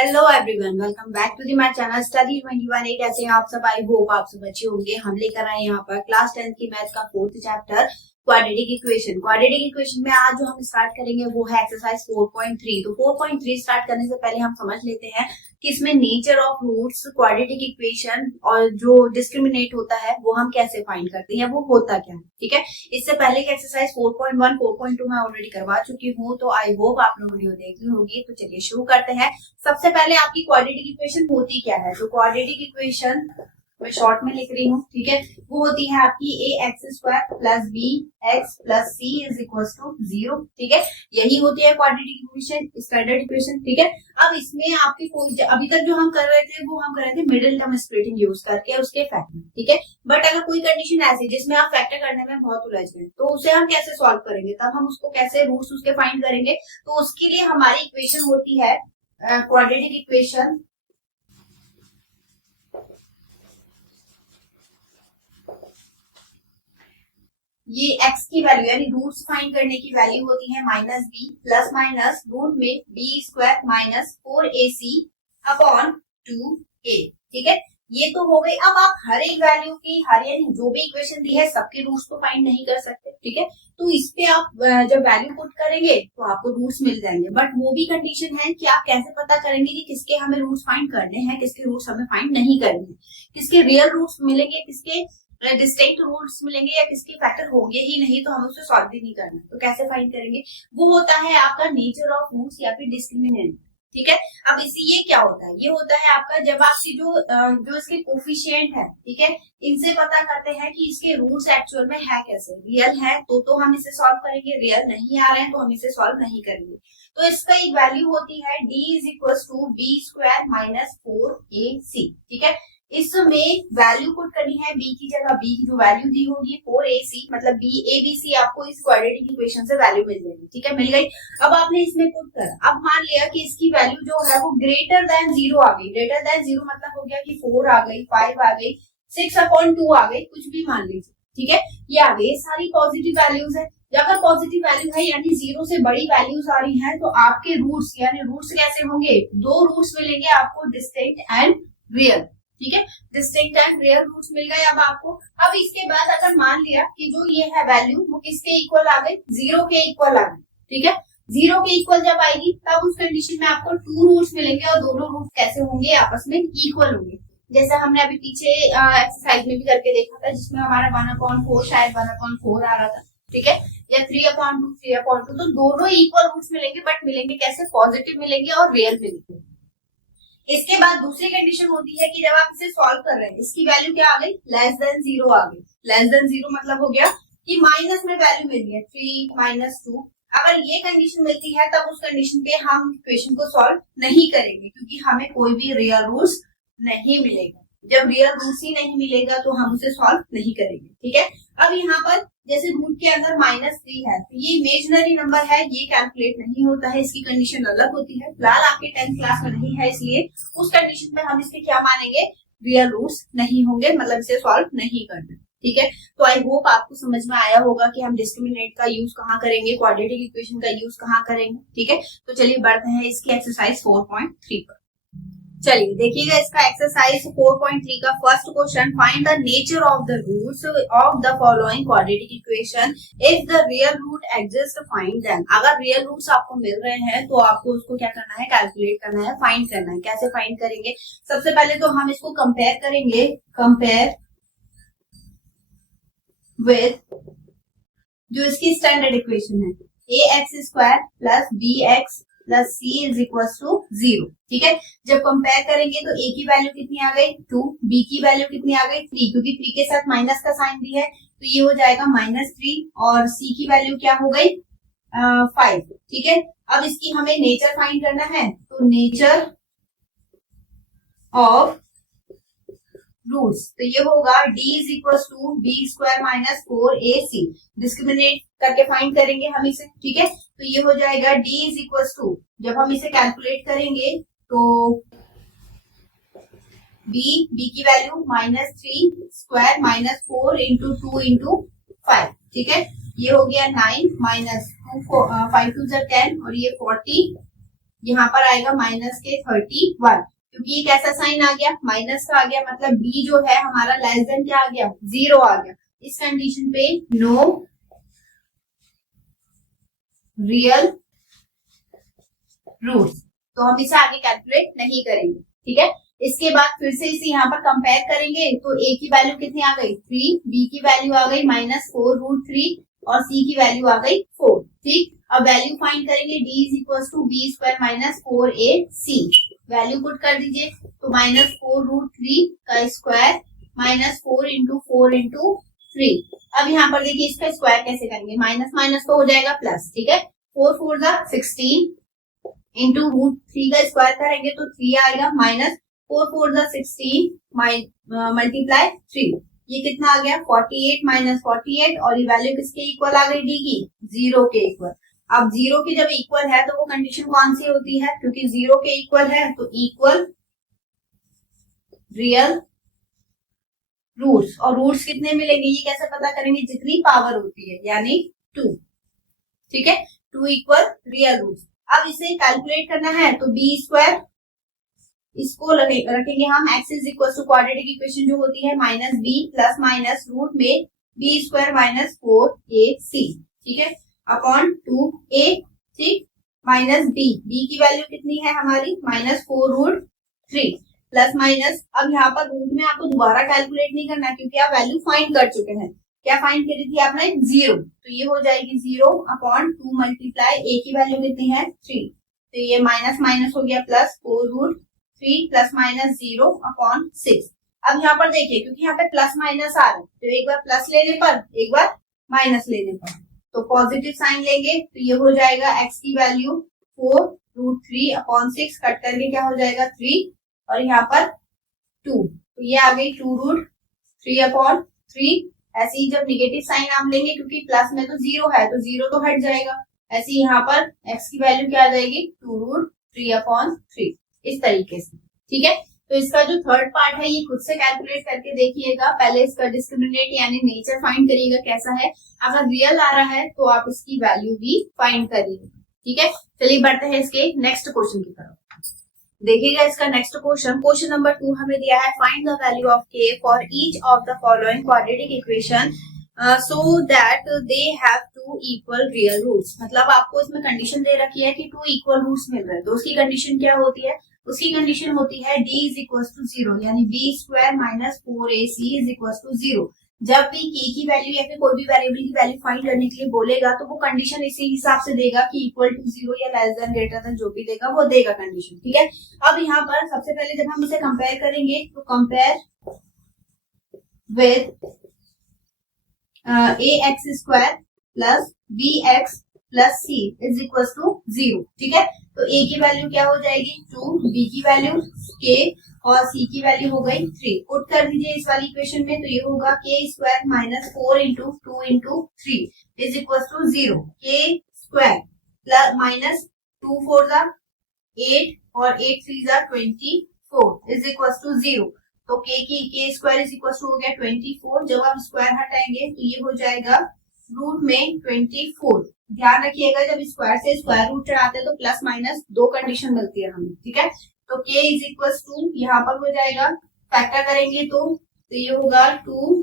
Hello everyone, welcome back to the my channel study 21। कैसे हैं आप सब? आई होप आप सब अच्छे होंगे। हम लेकर आए यहाँ पर क्लास 10 की मैथ का 4th chapter quadratic equation. Quadratic equation में आज जो हम स्टार्ट करेंगे वो है एक्सरसाइज 4.3। तो 4.3 स्टार्ट करने से पहले हम समझ लेते हैं कि इसमें nature of roots, quadratic equation और जो डिस्क्रिमिनेट होता है वो हम कैसे फाइंड करते हैं, वो होता क्या है। ठीक है, इससे पहले की एक्सरसाइज 4.1, 4.2 मैं ऑलरेडी करवा चुकी हूँ, तो आई होप आप लोग वीडियो देख ली होगी। तो चलिए शुरू करते हैं। सबसे पहले आपकी क्वाड्रेटिक इक्वेशन होती क्या है? तो क्वाड्रेटिक इक्वेशन मैं शॉर्ट में लिख रही हूँ, ठीक है। वो होती है आपकी a(x² + bx + c = 0। ठीक है, यही होती है क्वाड्रेटिक इक्वेशन, स्टैंडर्ड इक्वेशन। ठीक है, अब इसमें आपके कोई अभी तक जो हम कर रहे थे वो हम कर रहे थे मिडिल टर्म स्प्लिटिंग यूज करके उसके फैक्टर। ठीक है, बट अगर कोई कंडीशन ऐसी जिसमें आप फैक्टर करने में बहुत उलझ गए तो उसे हम कैसे सॉल्व करेंगे, तब हम उसको कैसे रूट्स उसके फाइंड करेंगे। तो उसके लिए हमारी इक्वेशन होती है क्वाड्रेटिक इक्वेशन। ये x की वैल्यू यानी रूट्स फाइंड करने की वैल्यू होती है -b प्लस रूट में b² - 4ac अपॉन 2a। ठीक है, ये तो हो गई। अब आप हर एक वैल्यू की यानी जो भी इक्वेशन दी है सबके रूट्स तो फाइंड नहीं कर सकते। ठीक है, तो इस पे आप जब वैल्यू पुट करेंगे तो आपको रूट्स मिल जाएंगे, बट वो भी कंडीशन है कि आप कैसे पता करेंगे कि किसके हमें रूट्स फाइंड करने हैं, किसके रूट्स हमें फाइंड नहीं करने हैं, किसके रियल रूट्स मिलेंगे, किसके डिस्टिंक्ट रूट्स मिलेंगे या किसके फैक्टर होंगे ही नहीं, तो हमें उसे सॉल्व भी नहीं करना। तो कैसे फाइंड करेंगे? वो होता है आपका नेचर ऑफ रूट्स या फिर डिस्क्रिमिनेंट। ठीक है, अब इसी ये क्या होता है? ये होता है आपका जब आपकी जो इसके कोफिशिएंट है, ठीक है, इनसे पता करते हैं कि इसके रूट्स एक्चुअल में है कैसे। रियल है तो हम इसे सॉल्व करेंगे, रियल नहीं आ रहे हैं तो हम इसे सॉल्व नहीं करेंगे। तो इसका एक वैल्यू होती है d = b² - 4ac। ठीक है, इसमें वैल्यू पुट करनी है b की जगह। b की जो वैल्यू दी होगी 4ac, मतलब abc आपको इस क्वाड्रेटिक इक्वेशन से वैल्यू मिल जाएगी। ठीक है, मिल गई। अब आपने इसमें पुट कर, अब मान लिया कि इसकी वैल्यू जो है वो ग्रेटर देन 0 आ गई। ग्रेटर देन 0 मतलब हो गया कि 4 आ गई, 5 आ गई, 6/2 आ गई, कुछ भी मान लीजिए। ठीक है, ये आ गई, सारी पॉजिटिव वैल्यूज है। अगर पॉजिटिव वैल्यू है यानी 0 से बड़ी वैल्यूज आ रही है तो आपके रूट्स यानी रूट्स कैसे होंगे? दो रूट्स मिलेंगे आपको, डिस्टिंक्ट एंड रियल। ठीक है, डिस्टिंक्ट एंड रियल रूट्स मिल गए अब आपको। अब इसके बाद अगर मान लिया कि जो ये है वैल्यू वो किसके इक्वल आ गई? 0 के इक्वल आ गई। ठीक है, 0 के इक्वल जब आएगी तब उस कंडीशन में आपको 2 रूट्स मिलेंगे और दोनों रूट्स कैसे होंगे? आपस में इक्वल होंगे, जैसा हमने अभी पीछे एक्सरसाइज में भी करके देखा था, जिसमें हमारा 1/4 शायद 1/4 आ रहा था। ठीक है, या 3/2 3/2, तो दोनों इक्वल रूट्स मिलेंगे, बट मिलेंगे कैसे? पॉजिटिव मिलेंगे और रियल मिलेंगे। इसके बाद दूसरी कंडीशन होती है कि जब आप इसे सॉल्व कर रहे हैं, इसकी वैल्यू क्या आ गई? <0 आ गई। <0 मतलब हो गया कि माइनस में वैल्यू मिली है 3 - 2। अगर ये कंडीशन मिलती है तब उस कंडीशन पे हम इक्वेशन को सॉल्व नहीं करेंगे, क्योंकि हमें कोई भी रियल रूट्स नहीं मिलेगा। जब रियल रूट्स ही नहीं मिलेगा तो हम उसे सॉल्व नहीं करेंगे। ठीक है, अब यहाँ पर जैसे रूट के अंदर -3 है तो ये इमेजिनरी नंबर है, ये कैलकुलेट नहीं होता है, इसकी कंडीशन अलग होती है। फिलहाल आपके 10th क्लास में नहीं है, इसलिए उस कंडीशन में हम इसके क्या मानेंगे? रियल रूट्स नहीं होंगे, मतलब इसे सॉल्व नहीं करना। ठीक है, तो आई होप आपको समझ में आया होगा कि हम डिस्क्रिमिनेंट का यूज कहाँ करेंगे, क्वाड्रेटिक इक्वेशन का यूज कहाँ करेंगे। ठीक है, तो चलिए बढ़ते हैं इसकी एक्सरसाइज 4.3 पर। चलिए देखिएगा इसका एक्सरसाइज 4.3 का first question, find the nature of the roots of the following quadratic equation, if the real root exist find them. अगर रियल रूट्स आपको मिल रहे हैं तो आपको उसको क्या करना है? कैलकुलेट करना है, फाइंड करना है। कैसे फाइंड करेंगे? सबसे पहले तो हम इसको कंपेयर करेंगे, कंपेयर विद जो इसकी स्टैंडर्ड इक्वेशन है ax² + bx + c = 0। ठीक है, जब कंपेयर करेंगे तो a की वैल्यू कितनी आ गई? 2, b की वैल्यू कितनी आ गई? 3, क्योंकि 3 के साथ माइनस का साइन भी है तो ये हो जाएगा -3, और c की वैल्यू क्या हो गई? 5। ठीक है, अब इसकी हमें नेचर फाइंड करना है, तो नेचर ऑफ रूट्स, तो ये होगा d = b² - 4ac। डिस्क्रिमिनेट करके फाइंड करेंगे हम इसे। ठीक है, तो ये हो जाएगा d = जब हम इसे कैलकुलेट करेंगे तो b की वैल्यू -3² - 4 × 2 × 5। ठीक है, ये हो गया 9 - 2 5 2 10 और ये 40 यहाँ पर आएगा माइनस के 31, क्योंकि ये कैसा साइन आ गया, माइनस का आ गया, मतलब b जो है हमारा लेस देन क्या आ गया, 0 आ गया। इस कंडीशन पे नो रियल रूट्स, तो हम इसे आगे कैलकुलेट नहीं करेंगे, ठीक है। इसके बाद फिर से इसे यहाँ पर कंपेयर करेंगे, तो a की वैल्यू कितनी आ गई 3, b की वैल्यू आ गई -4√3 और c की वैल्यू आ गई 4, ठीक। अब वैल्यू फाइंड करेंगे, d is equal to B square minus 4ac, value put कर दीजिए, तो -4√3 का स्क्वायर -4 इंटू 4 इंटू 3। अब यहाँ पर देखिए इसका स्क्वायर कैसे करेंगे, माइनस माइनस तो हो जाएगा प्लस, ठीक है। 4 4 16 इंटू √3 का स्क्वायर करेंगे तो 3 आएगा, माइनस 4 4 16 मल्टीप्लाई 3, ये कितना आ गया 48 माइनस 48, और ये वैल्यू किसके इक्वल आ गई, डी की 0 के इक्वल। अब 0 की जब इक्वल है तो वो कंडीशन कौन सी होती है, क्योंकि 0 के इक्वल है तो इक्वल रियल रूट्स, और रूट्स कितने मिलेंगे ये कैसे पता करेंगे, जितनी पावर होती है यानी 2, ठीक है, 2 इक्वल रियल रूट्स। अब इसे कैलकुलेट करना है तो बी स्क्वायर, इसको रखेंगे हम x is equal to quadratic equation जो होती है minus B plus minus root में बी स्क्वायर माइनस 4ac, ठीक है, अपॉन 2a, ठीक, माइनस बी की वैल्यू कितनी है हमारी -4√3 प्लस माइनस, अब यहाँ पर रूट में आपको दोबारा कैलकुलेट नहीं करना क्योंकि आप वैल्यू फाइंड कर चुके हैं। क्या फाइंड करी थी आपने 0, तो ये हो जाएगी 0 अपॉन 2 मल्टीप्लाई a की वैल्यू कितनी है 3, तो ये माइनस माइनस हो गया प्लस 4√3 प्लस माइनस 0 अपॉन 6। अब यहाँ पर देखिए क्योंकि यहाँ पे प्लस माइनस आ रहा है तो एक बार प्लस लेने पर एक बार माइनस लेने पर तो पॉजिटिव साइन लेंगे तो ये हो जाएगा x की वैल्यू 4√3 अपॉन 6, कट करके क्या हो जाएगा 3 और यहाँ पर 2, तो ये आ गई 2√3 अपॉन 3। ऐसे ही जब निगेटिव साइन हम लेंगे क्योंकि प्लस में तो 0 है तो 0 तो हट जाएगा, ऐसे ही यहाँ पर x की वैल्यू क्या आ जाएगी 2√3 अपॉन 3, इस तरीके से, ठीक है। तो इसका जो थर्ड पार्ट है ये खुद से कैलकुलेट करके देखिएगा, पहले इसका डिस्क्रिमिनेट यानी नेचर फाइंड करिएगा कैसा है, अगर रियल आ रहा है तो आप इसकी वैल्यू भी फाइंड करिएगा, ठीक है। चलिए बढ़ते हैं इसके नेक्स्ट क्वेश्चन की तरफ। देखिएगा इसका नेक्स्ट क्वेश्चन नंबर 2 हमें दिया है, find the value of k for each of the following quadratic equation so that they have 2 equal real roots. मतलब आपको इसमें कंडीशन दे रखी है कि 2 इक्वल रूट्स मिल रहे हैं, तो उसकी कंडीशन क्या होती है, उसकी कंडीशन होती है d इज इक्वल टू 0 यानी b square minus 4ac is equal to 0। जब भी k की वैल्यू या फिर कोई भी वेरिएबल की वैल्यू फाइंड करने के लिए बोलेगा तो वो कंडीशन इसी हिसाब से देगा कि इक्वल टू 0 या लेस देन ग्रेटर देन जो भी देगा वो देगा कंडीशन, ठीक है। अब यहाँ पर सबसे पहले जब हम इसे कंपेयर करेंगे तो compare with ax square plus bx plus c is equal to 0, ठीक है। तो a की वैल्यू क्या हो जाएगी 2, b की वैल्यू k और c की वैल्यू हो गई 3। पुट कर दीजिए इस वाली इक्वेशन में, तो ये होगा k square minus 4 into 2 into 3 is equal to 0, k square plus minus 2 4 जा 8 और 8 3 जा 24 इज इक्वल टू 0। तो k square is equal to हो गया 24, जब आप स्क्वायर हटाएंगे तो ये हो जाएगा रूट में 24। ध्यान रखिएगा जब स्क्वायर से स्क्वायर रूट चढ़ाते हैं तो प्लस माइनस 2 कंडीशन मिलती है हमें, ठीक है। तो k इज इक्वल टू यहाँ पर हो जाएगा, फैक्टर करेंगे तो ये होगा 2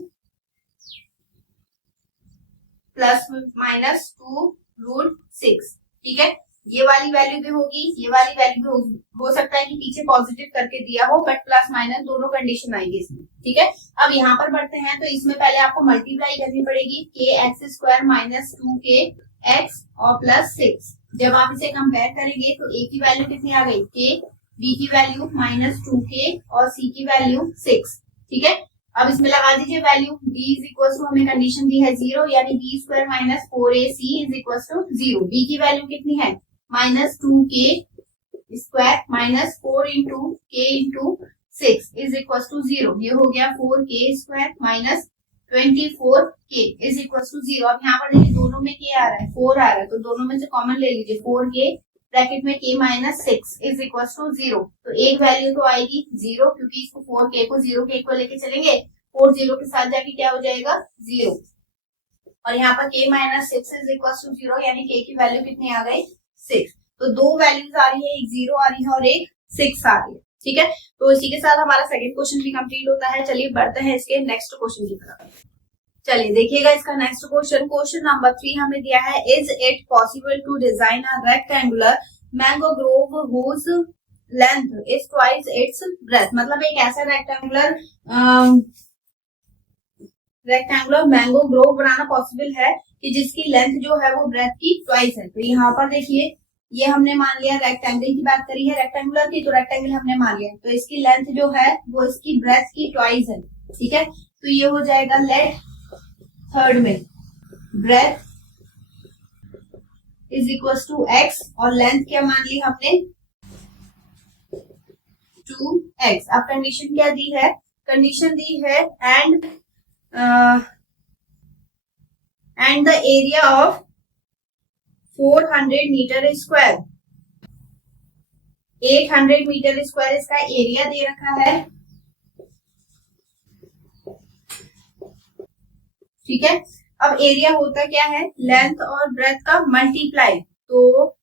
प्लस माइनस 2√6, ठीक है। ये वाली वैल्यू भी होगी, ये वाली वैल्यू भी होगी, हो सकता है कि पीछे पॉजिटिव करके दिया हो बट प्लस माइनस दोनों कंडीशन आएगी इसमें, ठीक है। अब यहाँ पर बढ़ते हैं तो इसमें पहले आपको मल्टीप्लाई करनी पड़ेगी kx स्क्वायर माइनस 2kx और प्लस 6। जब आप इसे कंपेयर करेंगे तो a की वैल्यू कितनी आ गई k, b की वैल्यू माइनस 2k और c की वैल्यू 6, ठीक है। अब इसमें लगा दीजिए value, b is equal to हमें कंडीशन दी है 0 यानी b square minus 4ac is equal to 0। b की वैल्यू कितनी है minus 2k square minus 4 into k into 6 is equal to 0, ये हो गया 4k square minus 24k is equal to 0। अब यहाँ पर देखिए दोनों में k आ रहा है 4 आ रहा है तो दोनों में से कॉमन ले लीजिए 4k ब्रैकेट में k minus 6 is equal to 0। तो एक वैल्यू तो आएगी 0 क्योंकि इसको 4k को 0 के इक्वल लेके चलेंगे, 4 0 के साथ जाके क्या हो जाएगा 0, और यहाँ पर k minus 6 is equal to 0 यानी k की वैल्यू कितनी आ गई 6। तो दो वैल्यूज आ रही है, एक 0 आ रही है और एक 6 आ रही है। ठीक है, तो इसी के साथ हमारा सेकंड क्वेश्चन भी कंप्लीट होता है। चलिए बढ़ते हैं इसके नेक्स्ट क्वेश्चन की तरफ। चलिए देखिएगा इसका नेक्स्ट क्वेश्चन। क्वेश्चन नंबर 3 हमें दिया है, is it possible to design a rectangular mango grove whose length is twice its breadth. मतलब एक ऐसा रेक्टेंगुलर मैंगो ग्रोव बनाना पॉसिबल है कि जिसकी लेंथ जो है वो ब्रेथ की ट्वाइस है। तो यहाँ पर देखिए, ये हमने मान लिया रेक्टेंगल की बात करी है, रेक्टेंगुलर की, तो रेक्टेंगल हमने मान लिया, तो इसकी लेंथ जो है वो इसकी ब्रेथ की ट्वाइस है। ठीक है, तो ये हो जाएगा लेट थर्ड में breadth is equal to X और लेंथ क्या मान ली हमने 2x। अब कंडीशन क्या दी है, कंडीशन दी है and the area of 400 metre square, 800 metre square इसका एरिया दे रखा है। ठीक है, अब एरिया होता क्या है, लेंथ और ब्रेथ का मल्टीप्लाई, तो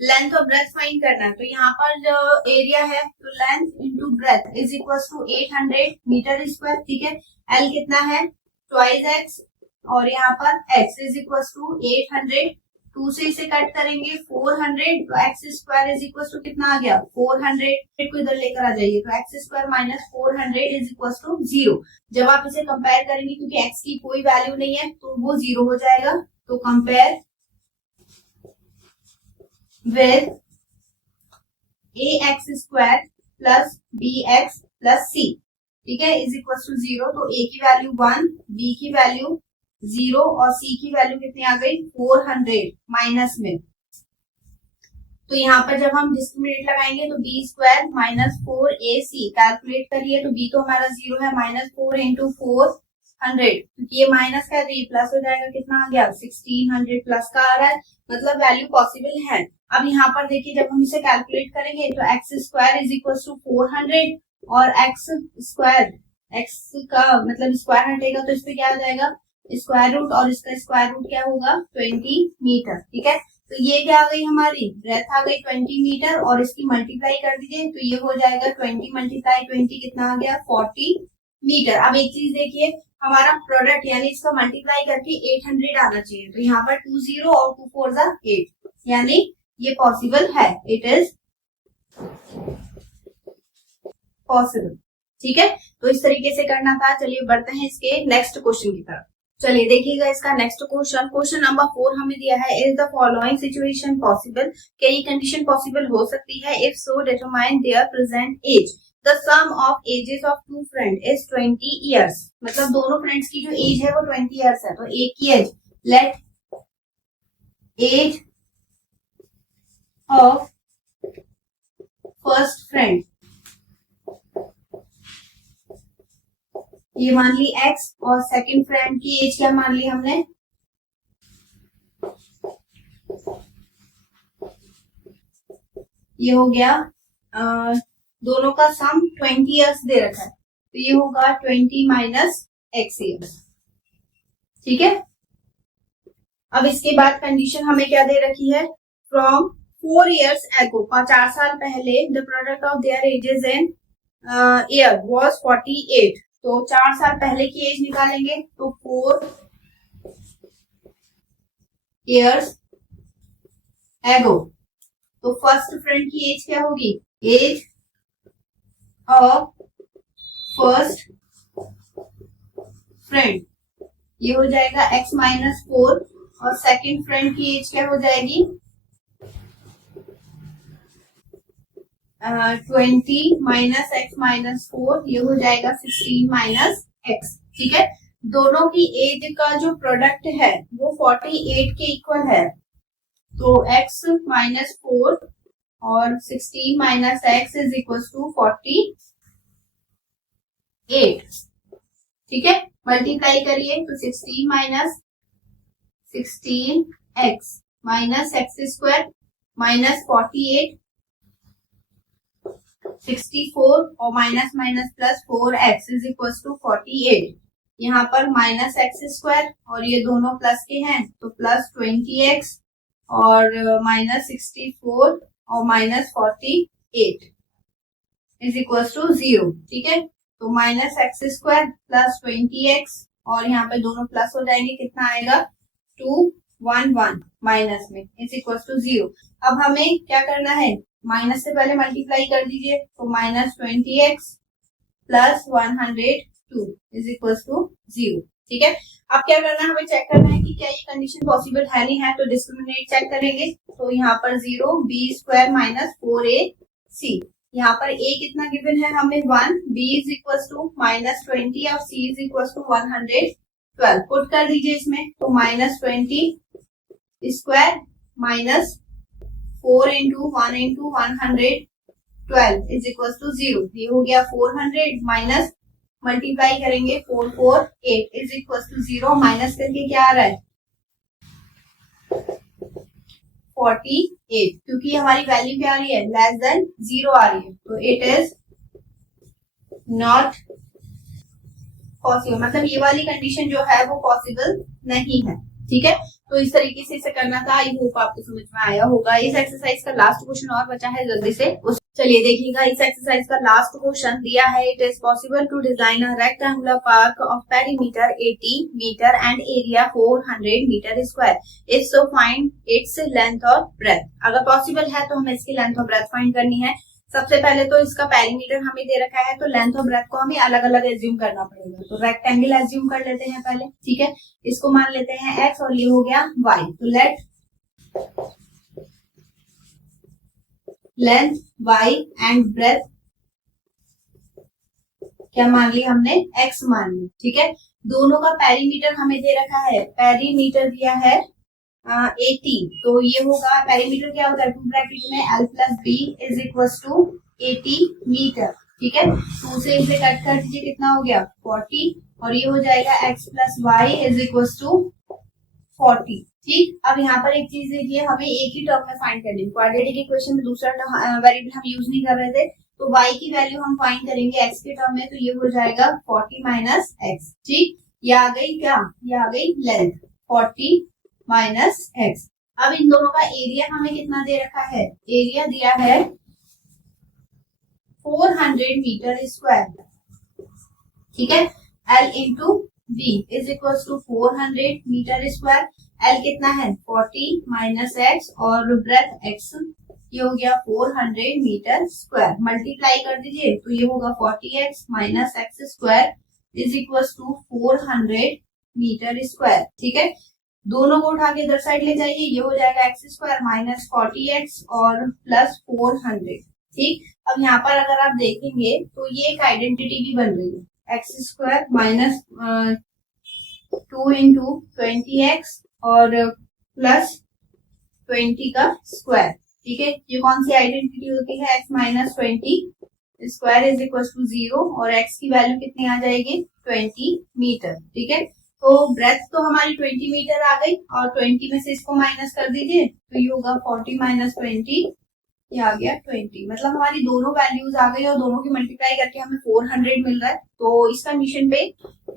लेंथ और ब्रेथ फाइंड करना है। तो यहाँ पर जो एरिया है, तो length into breadth is equal to 800 metre square. ठीक है, एल कितना है, ट्वाइस एक्स, और यहाँ पर x इज इक्वल टू 800, 2 से इसे कट करेंगे 400, तो X square is equal to कितना आ गया 400 को इधर लेकर आ जाइए, तो X square minus 400 is equal to 0। जब आप इसे कंपेयर करेंगे, क्योंकि x की कोई वैल्यू नहीं है तो वो 0 हो जाएगा, तो compare with ax square plus bx plus c। ठीक है, इज इक्वल टू 0, तो a की वैल्यू 1, b की वैल्यू 0 और c की वैल्यू कितनी आ गई 400 माइनस में। तो यहाँ पर जब हम डिस्क्रिमिनेट लगाएंगे तो b square minus 4ac calculate करिए, तो b तो हमारा 0 है, माइनस 4 इंटू 400, क्योंकि ये माइनस का ये प्लस हो जाएगा, कितना आ गया 1600 प्लस का आ रहा है, मतलब वैल्यू पॉसिबल है। अब यहाँ पर देखिए, जब हम इसे कैलकुलेट करेंगे तो X square is equal to 400 और एक्स स्क्वायर, एक्स का मतलब स्क्वायर हटेगा तो इस पे क्या आ जाएगा स्क्वायर रूट, और इसका स्क्वायर रूट क्या होगा 20 मीटर। ठीक है, तो ये क्या आ गई हमारी ब्रेथ आ गई 20 मीटर, और इसकी मल्टीप्लाई कर दीजिए, तो ये हो जाएगा 20 मल्टीप्लाई 20 कितना आ गया 40 मीटर। अब एक चीज देखिए, हमारा प्रोडक्ट यानी इसका मल्टीप्लाई करके 800 आना चाहिए, तो यहाँ पर 2 0 और 2 4 8, यानी ये पॉसिबल है, इट इज पॉसिबल। ठीक है, तो इस तरीके से करना था। चलिए बढ़ते हैं इसके नेक्स्ट क्वेश्चन की तरफ। चलिए देखिएगा इसका नेक्स्ट क्वेश्चन। क्वेश्चन नंबर 4 हमें दिया है, is the following situation possible. क्या ये कंडीशन पॉसिबल हो सकती है, if so determine their present age. The sum of ages of two friend is 20 years. मतलब दोनों फ्रेंड्स की जो एज है वो 20 ईयर्स है, तो एक की age, let age of first friend, ये मान ली x, और सेकंड फ्रेंड की एज क्या मान ली हमने, ये हो गया दोनों का सम 20 ईयर्स दे रखा है, तो ये होगा 20 माइनस x ईयर्स। ठीक है, अब इसके बाद कंडीशन हमें क्या दे रखी है, फ्रॉम 4 ईयर्स एगो, 4 साल पहले the product of their edges in year was 48। तो 4 साल पहले की एज निकालेंगे, तो 4 ईयर्स एगो, तो फर्स्ट फ्रेंड की एज क्या होगी, एज ऑफ फर्स्ट फ्रेंड, ये हो जाएगा x माइनस 4, और सेकंड फ्रेंड की एज क्या हो जाएगी 20 माइनस एक्स माइनस 4, ये हो जाएगा 16 माइनस एक्स। ठीक है, दोनों की एज का जो प्रोडक्ट है वो 48 के इक्वल है, तो x माइनस 4 और 16 minus X is equal to 48। ठीक है, मल्टीप्लाई करिए, तो 16 minus 16x minus X square minus 48, 64 और minus minus plus 4x is equal to 48। यहाँ पर माइनस एक्स स्क्वायर और ये दोनों प्लस के हैं, तो प्लस 20x और -64 और -48 इज इक्वल टू 0। ठीक है, तो -x² प्लस 20x और यहाँ पे दोनों प्लस हो जाएंगे, कितना आएगा 211 माइनस में इज इक्वल टू 0। अब हमें क्या करना है, माइनस से पहले मल्टीप्लाई कर दीजिए, तो -20x plus 102 is equal to 0। ठीक है, अब क्या करना है, हमें चेक करना है कि क्या ये कंडीशन पॉसिबल है नहीं है, तो डिस्क्रिमिनेट चेक करेंगे। तो यहाँ पर 0 b² माइनस 4ac, यहाँ पर a कितना गिवन है हमें 1, b इज इक्वल टू -20 और c is equal to 112। Put कर दीजिए इसमें, तो -20² minus 4 into 1 into 112 is equal to 0। ये हो गया 400 माइनस मल्टीप्लाई करेंगे 448 इज इक्वल टू 0, माइनस करके क्या आ रहा है 48, क्योंकि हमारी वैल्यू क्या आ रही है, लेस देन 0 आ रही है, तो इट इज नॉट पॉसिबल, मतलब ये वाली कंडीशन जो है वो पॉसिबल नहीं है। ठीक है, तो इस तरीके से इसे करना था। आई होप आपको समझ में आया होगा। इस एक्सरसाइज का लास्ट क्वेश्चन और बचा है, जल्दी से चलिए देखिएगा। इस एक्सरसाइज का लास्ट क्वेश्चन दिया है, it is possible to design a rectangular park of perimeter 80 metre and area 400 metre square, if so find its length और ब्रेथ। अगर पॉसिबल है तो हमें इसकी लेंथ और ब्रेथ फाइंड करनी है। सबसे पहले तो इसका पेरीमीटर हमें दे रखा है, तो लेंथ और ब्रेथ को हमें अलग अलग एज्यूम करना पड़ेगा। तो रेक्टेंगल एज्यूम कर लेते हैं पहले। ठीक है, इसको मान लेते हैं x और ये हो गया y। तो let length y and breadth क्या मान ली हमने, x मान ली। ठीक है, दोनों का पेरीमीटर हमें दे रखा है, पेरीमीटर दिया है 80, तो ये होगा पेरीमीटर क्या होता है, टू ब्रैकेट में l plus b is equal to 80 metre. ठीक है, टू से इसे कट कर दीजिए, कितना हो गया 40, और ये हो जाएगा x plus Y is equal to 40। ठीक, अब यहाँ पर एक चीज देखिए, हमें एक ही टर्म में फाइंड करनी है। क्वाड्रेटिक इक्वेशन में दूसरा वेरिएबल हम यूज नहीं कर रहे थे, तो y की वैल्यू हम फाइंड करेंगे x के टर्म में, तो ये हो जाएगा 40 माइनस x। ठीक, ये आ गई क्या, ये आ गई लेंथ 40 माइनस x। अब इन दोनों का एरिया हमें कितना दे रखा है, एरिया दिया है 400 मीटर स्क्वायर। ठीक है, L into B is equal to 400 metre square. L कितना है 40 माइनस x और ब्रेथ x, ये हो गया 400 मीटर स्क्वायर। मल्टीप्लाई कर दीजिए, तो ये होगा 40x minus x square is equal to 400 metre square. ठीक है, दोनों को उठा के इधर साइड ले जाइए, ये हो जाएगा x स्क्वायर माइनस 40x और प्लस 400। ठीक, अब यहाँ पर अगर आप देखेंगे तो ये एक आइडेंटिटी भी बन रही है, x square minus 2 into 20x और प्लस 20 का स्क्वायर। ठीक है, ये कौन सी आइडेंटिटी होती है, x minus 20 square is equal to 0 और x की वैल्यू कितनी आ जाएगी 20 मीटर। ठीक है, तो ब्रेथ तो हमारी 20 मीटर आ गई और 20 में से इसको माइनस कर दीजिए, तो ये होगा 40 माइनस 20, ये आ गया 20। मतलब हमारी दोनों वैल्यूज आ गई और दोनों की मल्टीप्लाई करके हमें 400 मिल रहा है। तो इस कंडीशन पे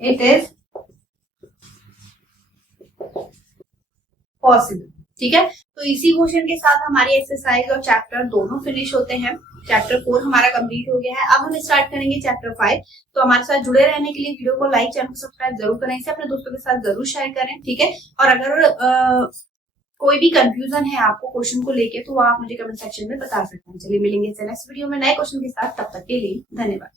इट इज पॉसिबल। ठीक है, तो इसी क्वेश्चन के साथ हमारी एक्सरसाइज और चैप्टर दोनों फिनिश होते हैं। चैप्टर 4 हमारा कंप्लीट हो गया है। अब हम स्टार्ट करेंगे चैप्टर 5। तो हमारे साथ जुड़े रहने के लिए वीडियो को लाइक, चैनल को सब्सक्राइब जरूर करें, इसे अपने दोस्तों के साथ जरूर शेयर करें। ठीक है, और अगर कोई भी कंफ्यूजन है आपको क्वेश्चन को लेके, तो आप मुझे कमेंट सेक्शन में बता सकते हैं। चलिए मिलेंगे नेक्स्ट वीडियो में नए क्वेश्चन के साथ, तब तक के लिए धन्यवाद।